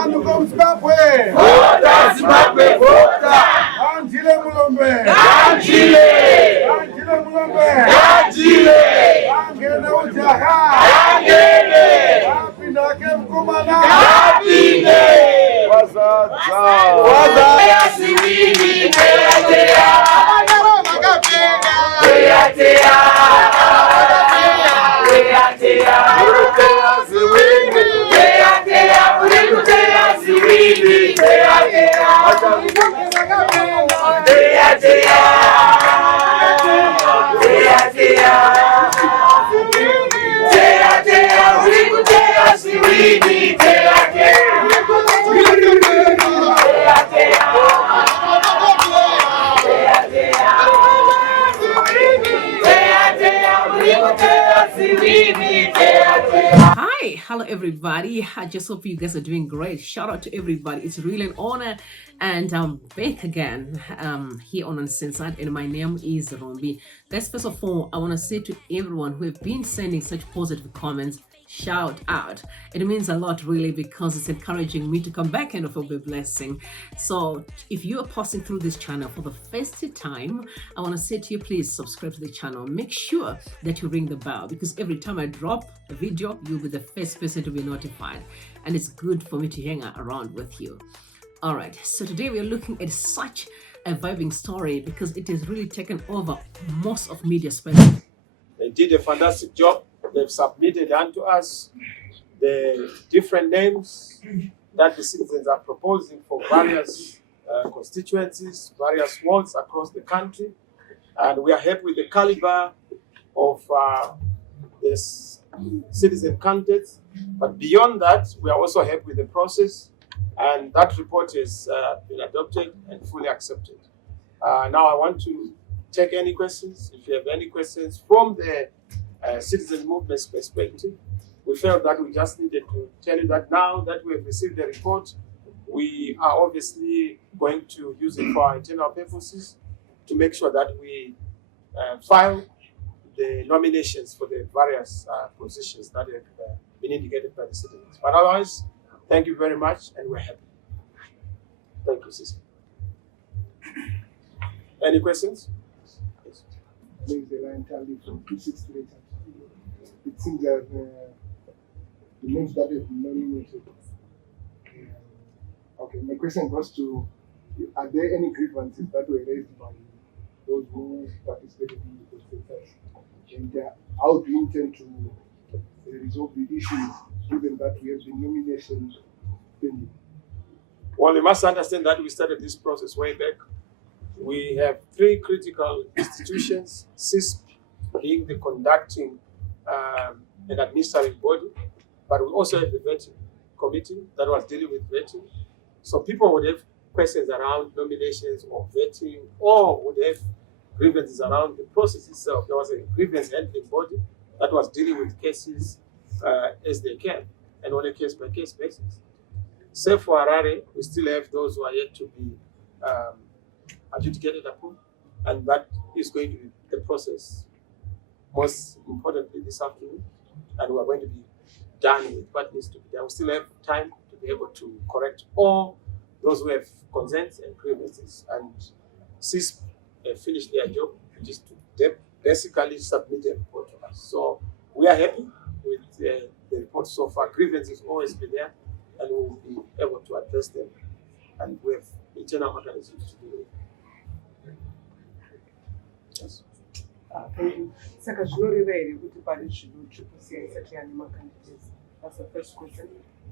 ZANU from Zimbabwe. Vota Zimbabwe, vota. Ganjile Mulombe. Ganjile. Ganjile Mulombe. Ganjile. Gangene ujaha. Gangene. Gapinda ke mkumana. Gapinde. Wazaza. Wazaza siwini teatea. Magapinda. Teatea. Teatea. Teatea siwini. Teatea. Teatea siwini. Teatea. Hi, hello everybody. I just hope you guys are doing great. Shout out to everybody. It's really an honor, and I'm back again here on Uncensored, and my name is Rombi. Guys, first of all, I want to say to everyone who have been sending such positive comments, shout out. It means a lot really, because it's encouraging me to come back and offer a blessing. So if you are passing through this channel for the first time, I want to say to you, please subscribe to the channel. Make sure that you ring the bell, because every time I drop a video, you'll be the first person to be notified, and it's good for me to hang around with you. All right, so today we are looking at such a vibing story, because it has really taken over most of media space. They did a fantastic job. They've submitted unto us the different names that the citizens are proposing for various constituencies, various wards across the country. And we are happy with the caliber of this citizen candidates. But beyond that, we are also happy with the process. And that report has been adopted and fully accepted. Now I want to take any questions. If you have any questions from the citizen movement's perspective, we felt that we just needed to tell you that now that we have received the report, we are obviously going to use it for our internal purposes to make sure that we file the nominations for the various positions that have been indicated by the citizens. But otherwise, thank you very much, and we're happy. Thank you, Sister. Any questions? Yes. Names the line tally from 268. It seems that the names that have been nominated. Okay, my question goes to: are there any grievances that were raised by those who participated in the process? And how do you intend to resolve the issues, given that we have the nomination pending? Well, you must understand that we started this process way back. We have three critical institutions, CISP being the conducting and administrative body, but we also have the vetting committee that was dealing with vetting. So people would have questions around nominations or vetting, or would have grievances around the process itself. There was a grievance handling body that was dealing with cases as they came, and on a case-by-case basis. Save for Harare, we still have those who are yet to be adjudicated upon, and that is going to be the process, most importantly this afternoon, and we are going to be done with what needs to be done. We still have time to be able to correct all those who have concerns and grievances, and CISP finished their job, which is to basically submit a report to us. So we are happy with the report so far. Grievances always been there, and we will be able to address them, and we have internal organizations to do it. Yes. Thank you. Saka zvinoreva kuti pari zvinhu zvekusiyana yanema candidates. That's the first question.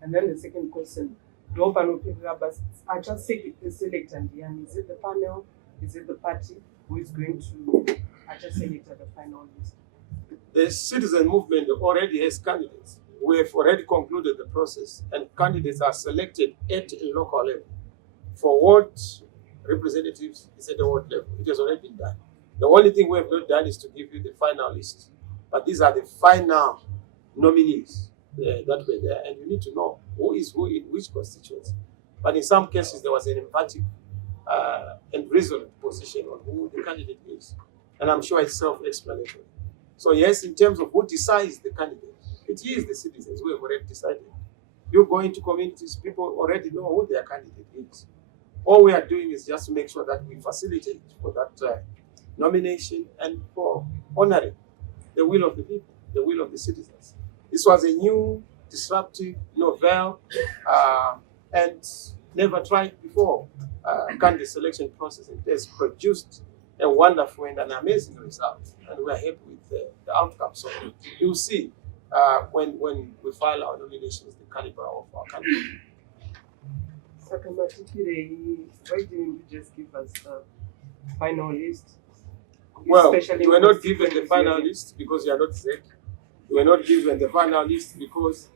And then the second question, ndo panoperera basi achaselect ndiani? Is it the panel? Is it the party who is going to select the final list? The citizen movement already has candidates. We have already concluded the process, and candidates are selected at a local level. For ward representatives, it's at the ward level. It has already been done. The only thing we have not done is to give you the final list. But these are the final nominees that were there, and you need to know who is who in which constituency. But in some cases, there was an emphatic and reasoned position on who the candidate is. And I'm sure it's self-explanatory. So yes, in terms of who decides the candidate, it is the citizens who have already decided. You go into communities, people already know who their candidate is. All we are doing is just to make sure that we facilitate for that nomination and for honoring the will of the people, the will of the citizens. This was a new, disruptive, novel, and never tried before candidate selection process. It has produced a wonderful and an amazing result, and we are happy with the outcome. So you'll see when we file our nominations, the caliber of our candidate. Why didn't you just give us the final list? Well, Especially you were not given the constituencies final maybe. list because you are not ZEC. You were not given the final list because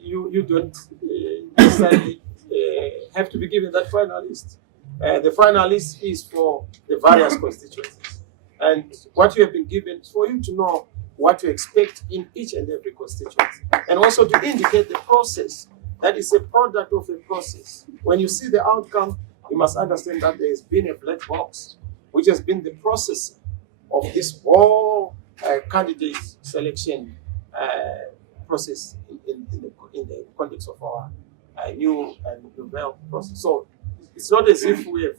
you don't necessarily have to be given that final list. The final list is for the various constituencies. And what you have been given is for you to know what to expect in each and every constituency. And also to indicate the process. That is a product of a process. When you see the outcome, you must understand that there has been a black box, which has been the process of this whole candidate selection process in the context of our new and novel process. So it's not as if we have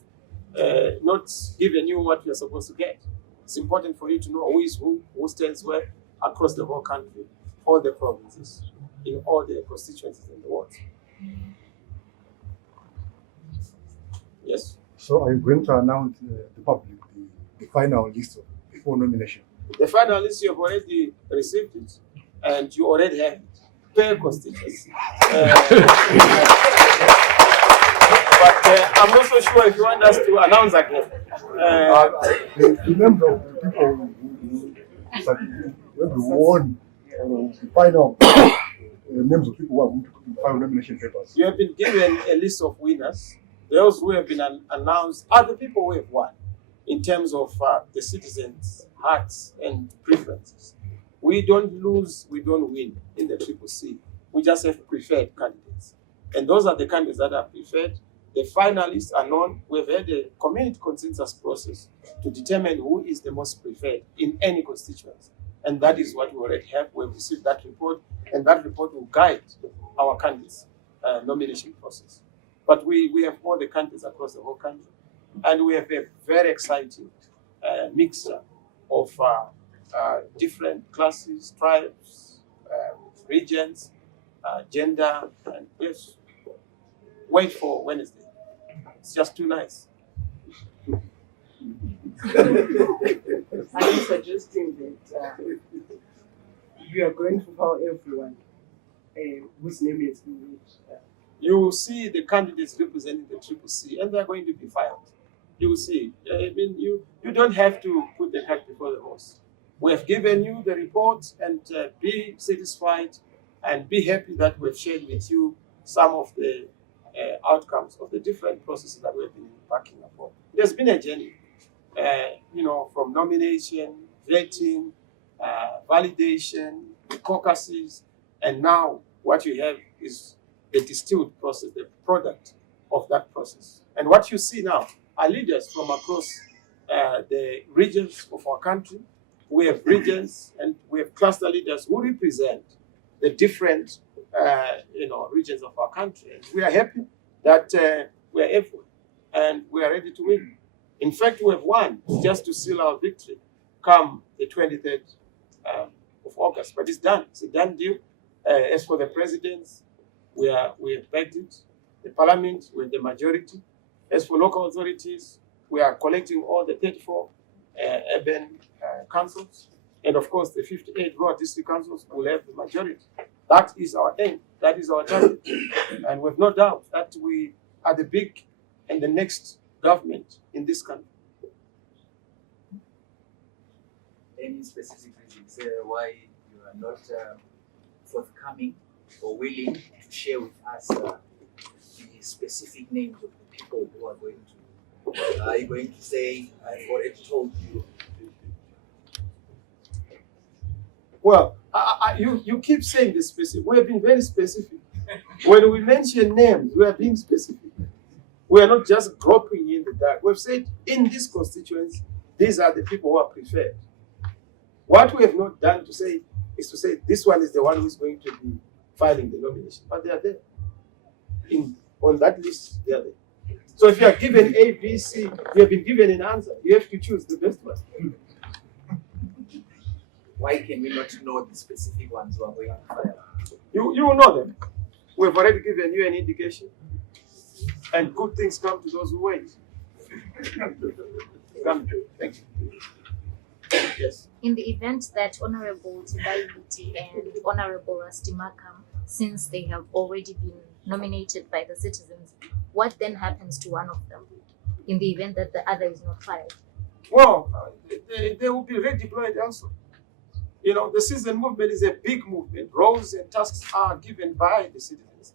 not given you what we are supposed to get. It's important for you to know who is who stands where across the whole country, all the provinces, in all the constituencies in the world. Yes. So are you going to announce the public the final list before nomination? The final list, you have already received it, and you already have it per constituency. But I'm not so sure if you want us to announce again. The names of the people who won the final names of people who are going to file nomination papers. You have been given a list of winners. Those who have been announced are the people who have won in terms of the citizens' hearts and preferences. We don't lose, we don't win in the CCC. We just have preferred candidates. And those are the candidates that are preferred. The finalists are known. We've had a community consensus process to determine who is the most preferred in any constituency. And that is what we already have. We've received that report, and that report will guide our candidates' nomination process. But we have all the candidates across the whole country, and we have a very exciting mixture of different classes, tribes, regions, gender, and yes, wait for Wednesday. It's just too nice. Are you suggesting that you are going to file everyone whose name is being You will see the candidates representing the CCC, and they are going to be filed. You will see. I mean, you don't have to put the cart before the horse. We have given you the report, and be satisfied and be happy that we've shared with you some of the outcomes of the different processes that we've been embarking upon. There's been a journey, from nomination, vetting, validation, caucuses, and now what you have is the distilled process, the product of that process. And what you see now are leaders from across the regions of our country. We have regions and we have cluster leaders who represent the different regions of our country. And we are happy that we are able and we are ready to win. In fact, we have won just to seal our victory come the 23rd of August. But it's done. It's a done deal. As for the presidents, we have backed it. The parliament, we have the majority. As for local authorities, we are collecting all the 34 urban councils. And of course, the 58 rural district councils will have the majority. That is our aim. That is our target. And we have no doubt that we are the big and the next government in this country. Any specific reasons why you are not forthcoming or willing to share with us the specific names of the people who are going to? Are you going to say, I've already told you? Well, you keep saying the specific. We have been very specific. When we mention names, we are being specific. We are not just groping in the dark. We've said in this constituency, these are the people who are preferred. What we have not done is to say this one is the one who is going to be filing the nomination. But they are there. on that list, they are there. So if you are given A, B, C, you have been given an answer. You have to choose the best one. Why can we not know the specific ones who are going to fire? You will know them. We've already given you an indication. And good things come to those who wait. Come. Thank you. Yes. In the event that Honorable Zimbabwe and Honorable Rastimaka, since they have already been nominated by the citizens, what then happens to one of them in the event that the other is not fired? Well, they will be redeployed also. You know, the citizen movement is a big movement. Roles and tasks are given by the citizens.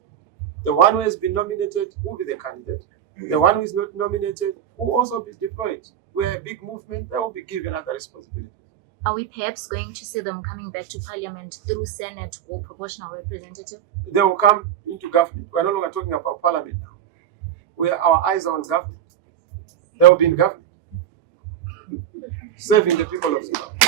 The one who has been nominated will be the candidate. The one who is not nominated will also be deployed. We're a big movement, they will be given other responsibilities. Are we perhaps going to see them coming back to parliament through Senate or proportional representative? They will come into government. We're no longer talking about parliament now. Our eyes are on government. They will be in government, serving the people of Zimbabwe.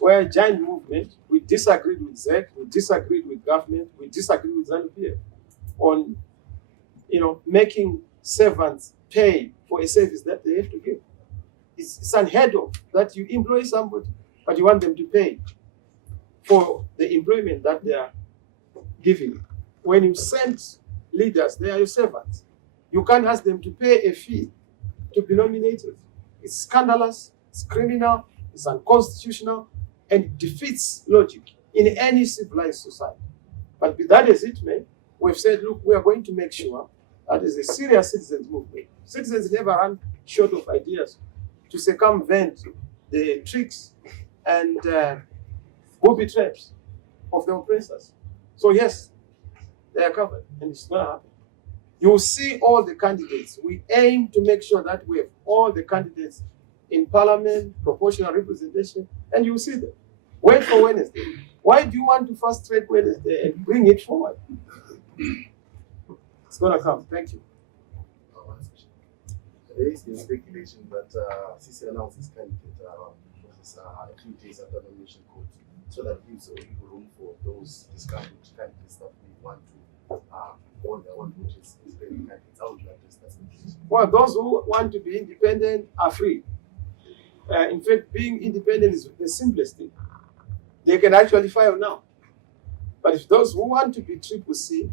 We're a giant movement. We disagreed with ZEC, we disagreed with government, we disagreed with ZANU on, making servants pay for a service that they have to give. It's unheard of that you employ somebody, but you want them to pay for the employment that they are giving. When you send leaders, they are your servants. You can't ask them to pay a fee to be nominated. It's scandalous, it's criminal, it's unconstitutional, and it defeats logic in any civilized society. But be that as it may, we've said, look, we are going to make sure that is a serious citizens movement. Citizens never run short of ideas to circumvent the tricks and booby traps of the oppressors. So yes, they are covered, and it's not happening. You will see all the candidates. We aim to make sure that we have all the candidates in parliament, proportional representation, and you will see them. Wait for Wednesday. Why do you want to fast track Wednesday and bring it forward? It's going to come. Thank you. There is the speculation that CCC announced this candidate a few days after nomination court, so that gives a legal room for those discouraged candidates that we want to hold their own votes. How would you address that? Well, those who want to be independent are free. In fact, being independent is the simplest thing. They can actually file now. But if those who want to be CCC,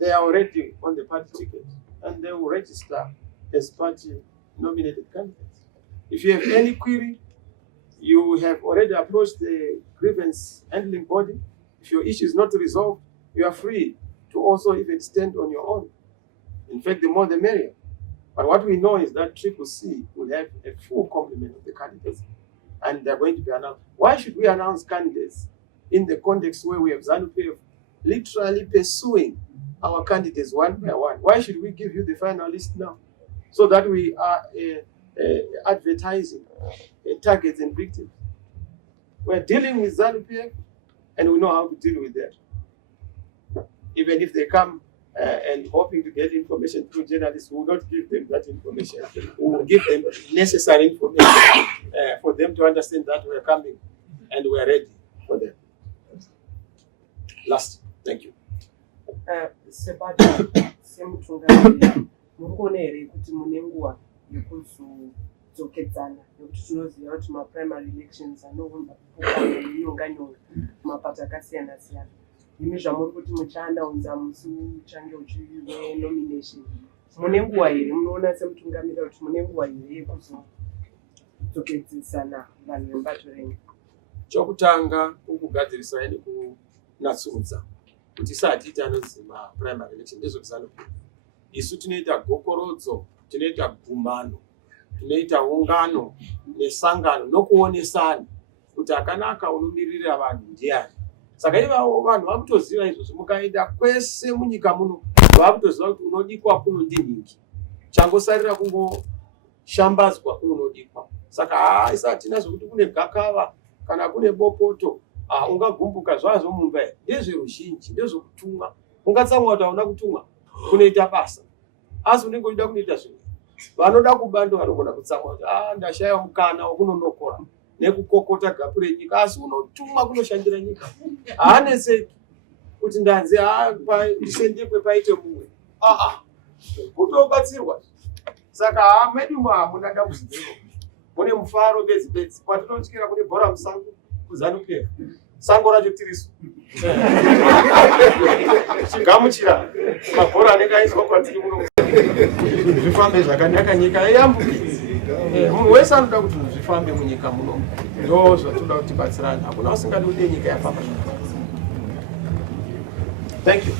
they are already on the party ticket and they will register as party nominated candidates. If you have any query, you have already approached the grievance handling body. If your issue is not resolved, you are free to also even stand on your own. In fact, the more the merrier. But what we know is that CCC will have a full complement of the candidates, and they're going to be announced. Why should we announce candidates in the context where we have ZANU-PF literally pursuing our candidates one by one? Why should we give you the final list now? So that we are advertising targets and victims. We're dealing with ZANU-PF, and we know how to deal with them. Even if they come and hoping to get information through journalists, we will not give them that information. We will give them necessary information for them to understand that we are coming and we are ready for them. Last, thank you. Mukonere kuti mune nguva yekuzodzokedzana nekuti tinoziva kuti maprimary elections anounza nyonga mumapata akasiyana siyana. Imi zvamuri kuti muchaannounza musi uchange uchive nomination, mune nguva here? Munoona semutungamirira kuti mune nguva here yekuzodzokedzesana vanhu vebato renyu? Chokutanga kugadzirisa nekunatsurudza kuti isati itianonzi maprimary election ndezvekuzanopa. Isu tinoita gokorodzo, tinoita gumano, tinoita ungano nesangano nokuonesana kuti akanaka unomiririra vanhu ndiani. Saka ivavo vanhu vakutoziva izvozvo, mukaenda kwese munyika muno vakutoziva kuti unodikwa kuno ndinhingi, changosarira kungoshambadzwa kunodikwa. Saka isati tinazvo kuti kune gakava kana kune bopoto ungagumbuka zvazvo mumba here. Ndezveruzhinji, ndezvokutumwa. Ungatsamwa kuti hauna kutumwa. kunoita basa. Asi unenge uchida kunoita zvinhu. Vanoda kubando vanogona kutsamwa kuti ndashaya mukana wokunonokora nekukokota gapu renyika, asi unotumwa kunoshandira nyika. Haaneseki kuti ndanzi ndisendekwe paite mumwe. Kutobatsirwa. Saka medu hamuna dambudziko. Mune mufaro bedzi. Kwatinotyira kune bhora musango kuzanu PF. Sango racho tirisu. Chigamuchira mabhora anenge aiswa kwatiri muno. Zvifambe zvakanaka nyika yeyambukidze. Munhu wese anoda kuti zvifambe munyika muno. Ndo zvatoda kuti batsirana. Hakuna usingadi kuti nyika yafamba. Thank you.